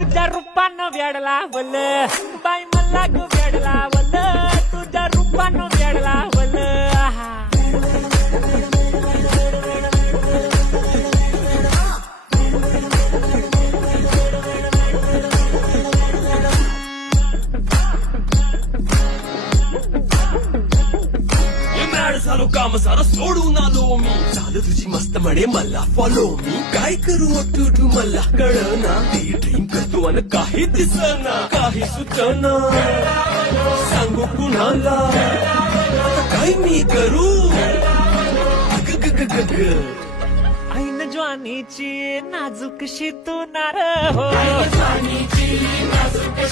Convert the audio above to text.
तुझ्या रूपानं वेड लावल बाई मला ग वेड लावल तुझ्या रूपानं वेड लावल झालो काम सारं सोडून आलो मी झालं तुझी मस्त म्हणे मला फॉलो मी काय करू उठू मला कळना ती ड्रीम करतो आणि काही दिसना काही सुचना सांगू कुणाला आता काय मी करू ऐन ज्वानीची नाजूकशी तू नार हो नाजूक